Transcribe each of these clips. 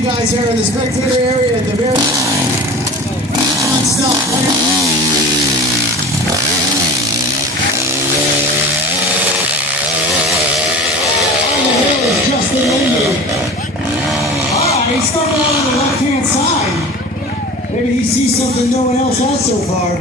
you guys are in the spectator area at the very fun stuff. On the hill is Justin Lindy. Alright, he's starting out on the left-hand side. Maybe he sees something no one else has so far.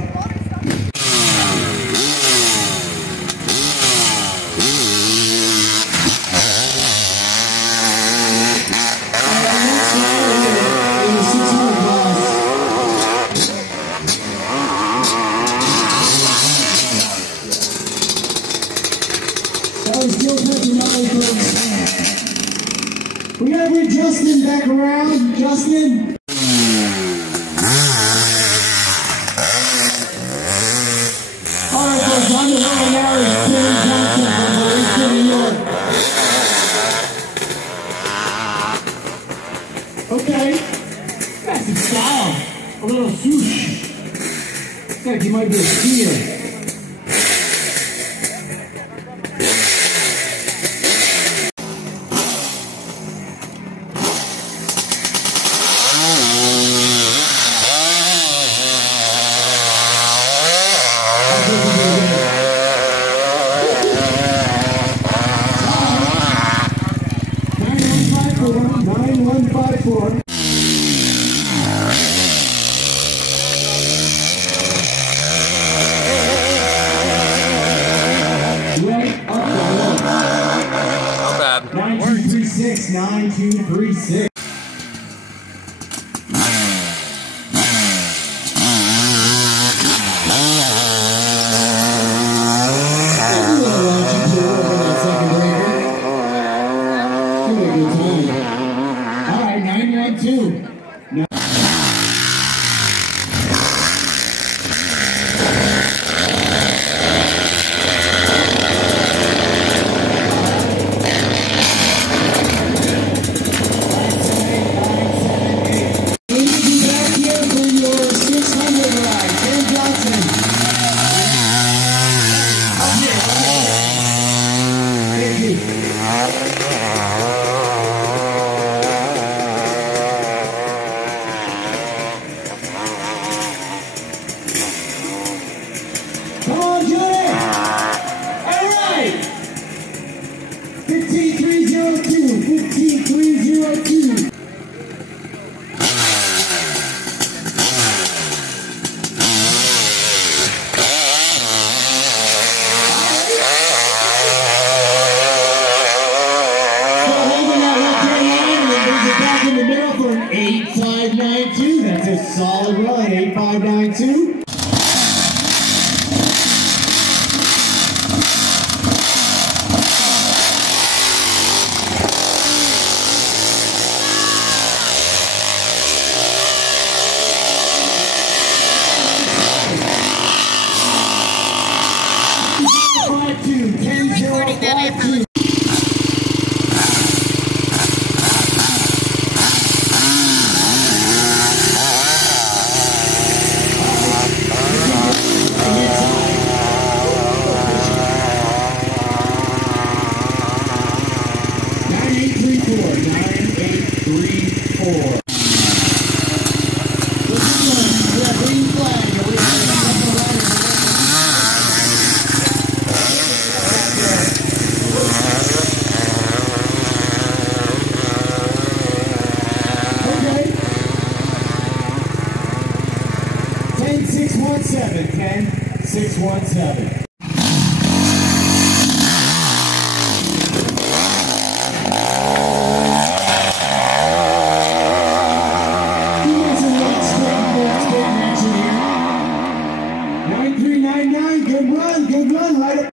We gotta bring Justin back around. Justin? Alright, folks, on the road now is Tim Johnson from Malaysia, New York. Okay. That's some style. A little swoosh. Looks like you might be a skier. Not bad. 9236, 9236. Alright, 912. Come on, Johnny! Alright! 15302, 15302. Back in the middle for an 8592. That's a solid run, 8592. Ten 617. Good run, right up.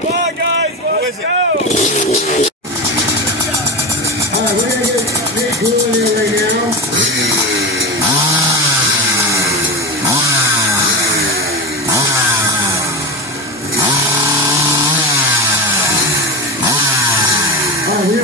Come on, guys, let's go! Alright, we're gonna get Nick going here right now. Alright,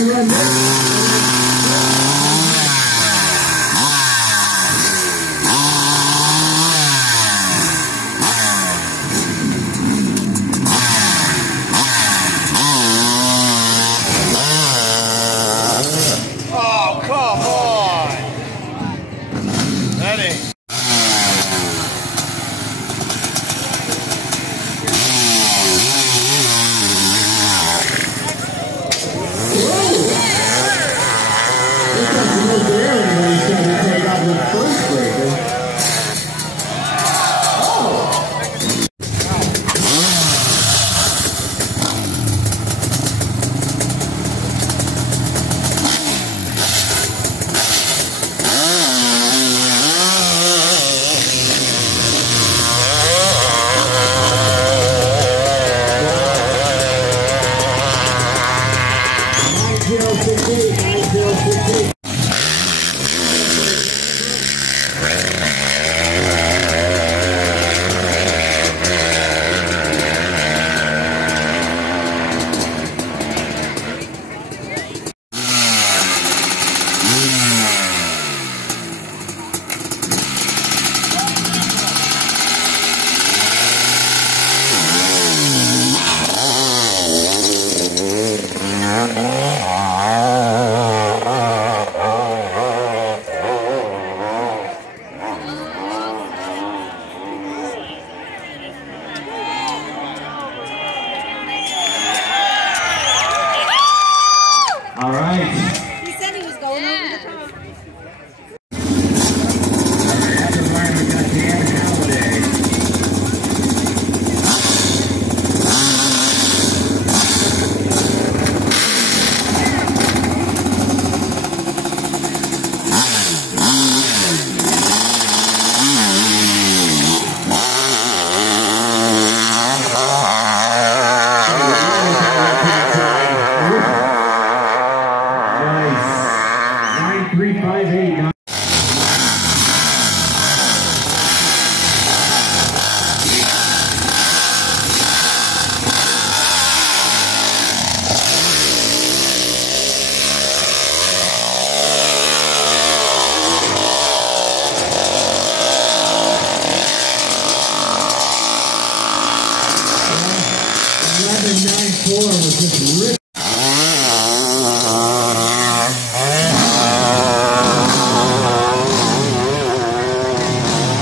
9-4 was just ripped.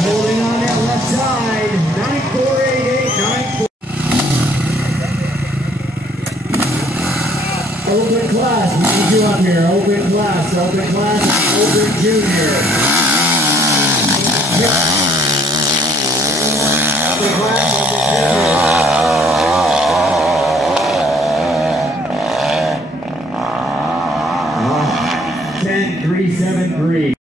Holding on that left side. 9-4, 8-8, 9-4. Open class, we need you up here. Open class, open junior. Open class, open junior. 10-3-7-3.